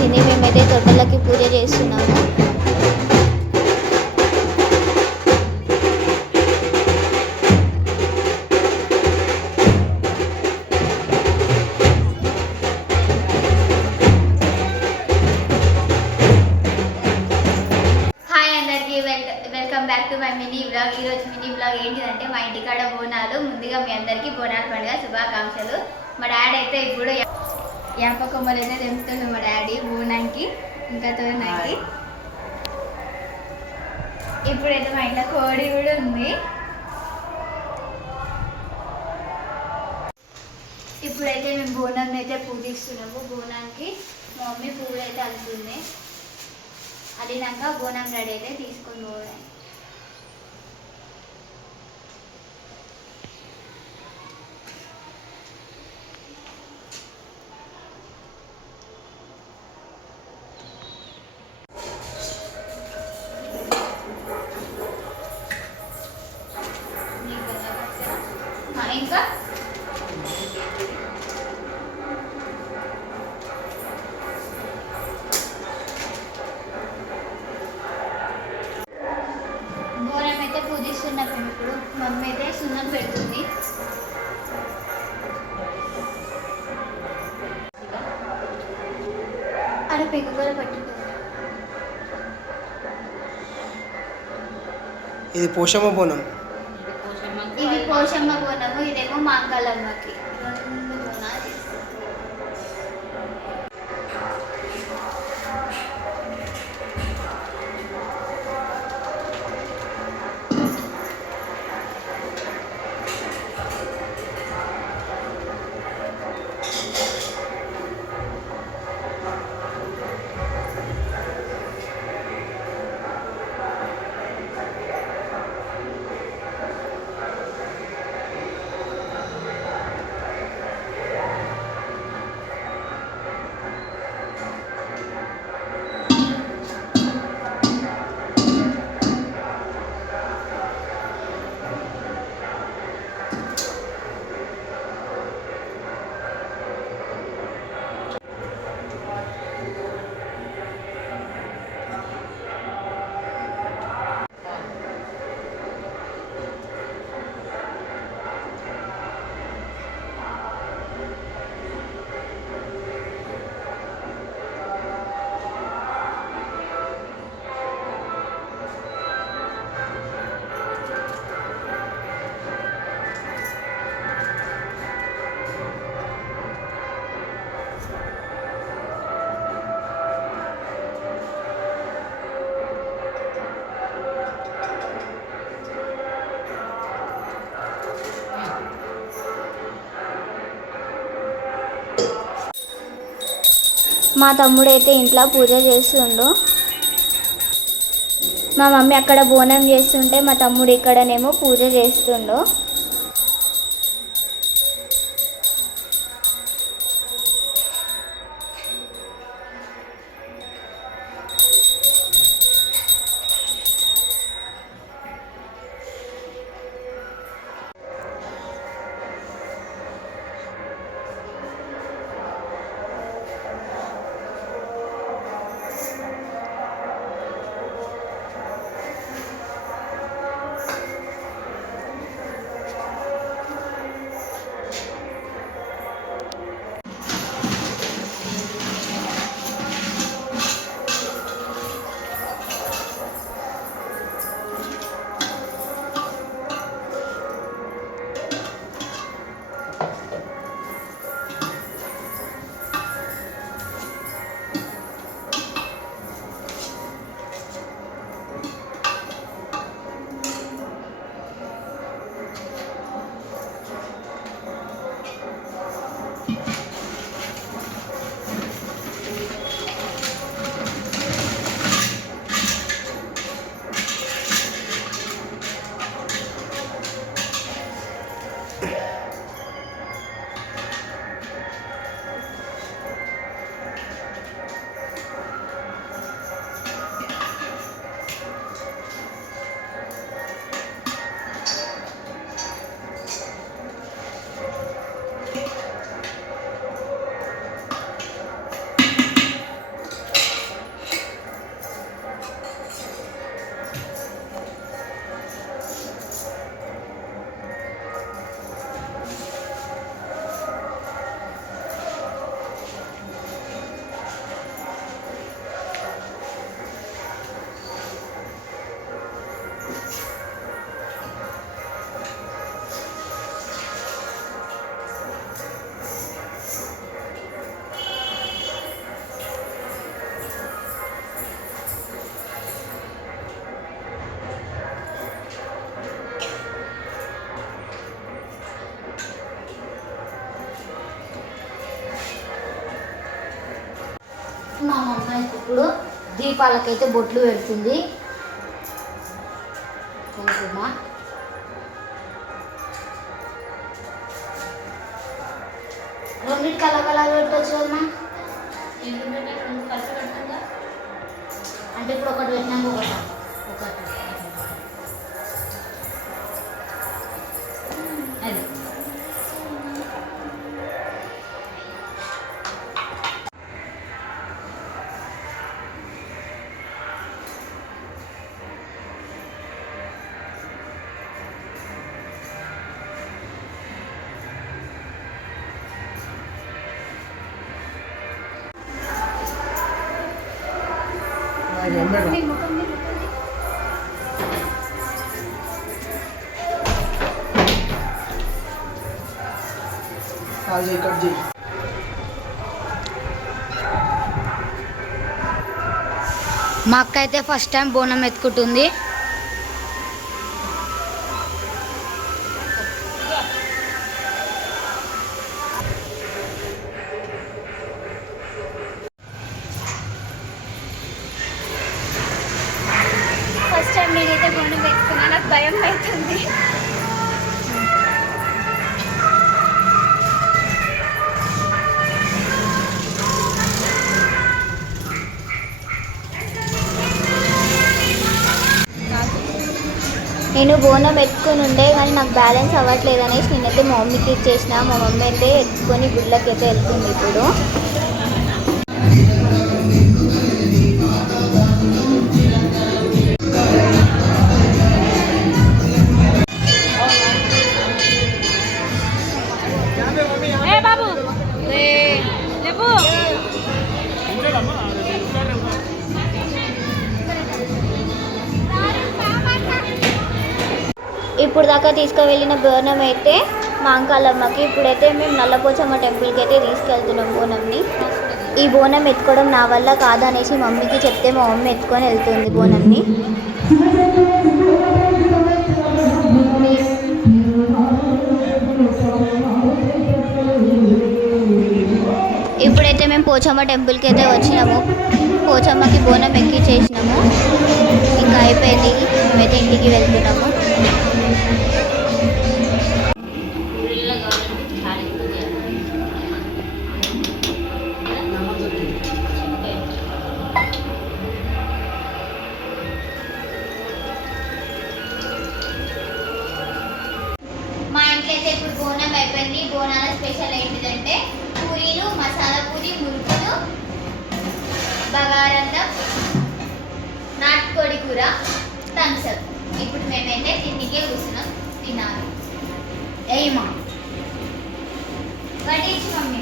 వచ్చింది. మేమైతే తొట్టెలకి పూజ చేస్తున్నాము. హాయ్ అందరికీ, welcome back to my mini vlog. ఈరోజు మినీ వ్లాగ్ ఏంటిదంటే మా ఇంటికాడ బోనాలు. ముందుగా మీ అందరికీ బోనాల పండుగ శుభాకాంక్షలు. మా డాడీ అయితే ఇప్పుడు యాప కొమ్మలు అయితే తెంపుతుంది. మా డాడీ బోనానికి ఇంకా తోరణానికి. ఇప్పుడైతే మా ఇంట్లో కోడి కూడా ఉంది. ఇప్పుడైతే మేము బోనాన్ని అయితే పూజిస్తున్నాము. బోనానికి మా మమ్మీ పువ్వులు అయితే అల్లుతుంది. అల్లినాక బోనం రెడీ అయితే తీసుకొని పోవాలి. ఇంకా బోనం అయితే పూజిస్తున్నాం మేము. ఇప్పుడు మమ్మీ అయితే సున్నం పెడుతుంది. అరే పెగ్గు కూడా పట్టుకుంటుంది. ఇది పోషమ్మ బోనం. ఇది పోషమ్మ బోనము, ఇదేమో మాంగళమ్మకి. మా తమ్ముడైతే ఇంట్లో పూజ చేస్తుండు. మా మమ్మీ అక్కడ బోనం చేస్తుంటే మా తమ్ముడు ఇక్కడనేమో పూజ చేస్తుండు. మా మమ్మ ఇప్పుడు దీపాలకైతే బొట్లు పెడుతుంది. కుంకుమ రెండింటి కలర్ పెట్టచ్చు కదమ్మా. అంటే ఇప్పుడు ఒకటి పెట్టినాక ఒకటి అది మా అక్క అయితే ఫస్ట్ టైం బోనం ఎత్తుకుంటుంది. ఫస్ట్ టైం నేనైతే బోనం ఎత్తుకున్నా, నాకు భయం అవుతుంది. నేను బోనం ఎత్తుకొని ఉండే కానీ నాకు బ్యాలెన్స్ అవ్వట్లేదు అనేసి నేనైతే మా మమ్మీకి ఇచ్చేసిన. మా మమ్మీ అయితే ఎత్తుకొని గుళ్ళకి అయితే వెళ్తుంది ఇప్పుడు. ఇప్పుడు దాకా తీసుకువెళ్ళిన బోనం అయితే మా అంకాలమ్మకి. ఇప్పుడైతే మేము నల్లపోచమ్మ టెంపుల్కి అయితే తీసుకెళ్తున్నాం బోనంని. ఈ బోనం ఎత్తుకోవడం నా వల్ల కాదనేసి మమ్మీకి చెప్తే మా మమ్మీ ఎత్తుకొని వెళ్తుంది బోనంని. ఇప్పుడైతే మేము పోచమ్మ టెంపుల్కి అయితే వచ్చినాము. పోచమ్మకి బోనం ఎక్కించేసినాము. ఇంకా అయిపోయింది, మేమైతే ఇంటికి వెళ్తున్నాము. మా ఇంట్లో అయితే ఇప్పుడు బోనం అయిపోయింది. బోనాల స్పెషల్ ఏంటిదంటే పూరీలు, మసాలా పూరి, మురుకులు, బగారన్నం, నాటుకోడి కూర, థమ్స్అప్. ఇప్పుడు మేమైతే తిండికే కూర్చున్నాం, తినాలి. ఏమా వడ్డించు మమ్మీ.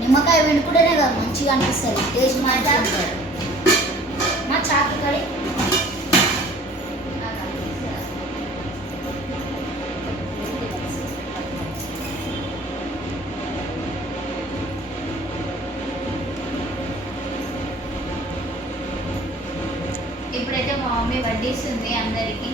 నిమ్మకాయ వెనుకుంటేనే కదా మంచిగా అనిపిస్తుంది, టేస్ట్ మంచిగా ఉంటుంది. మా చాకు కడి ఇప్పుడైతే మా మమ్మీ వడ్డిస్తుంది అందరికి.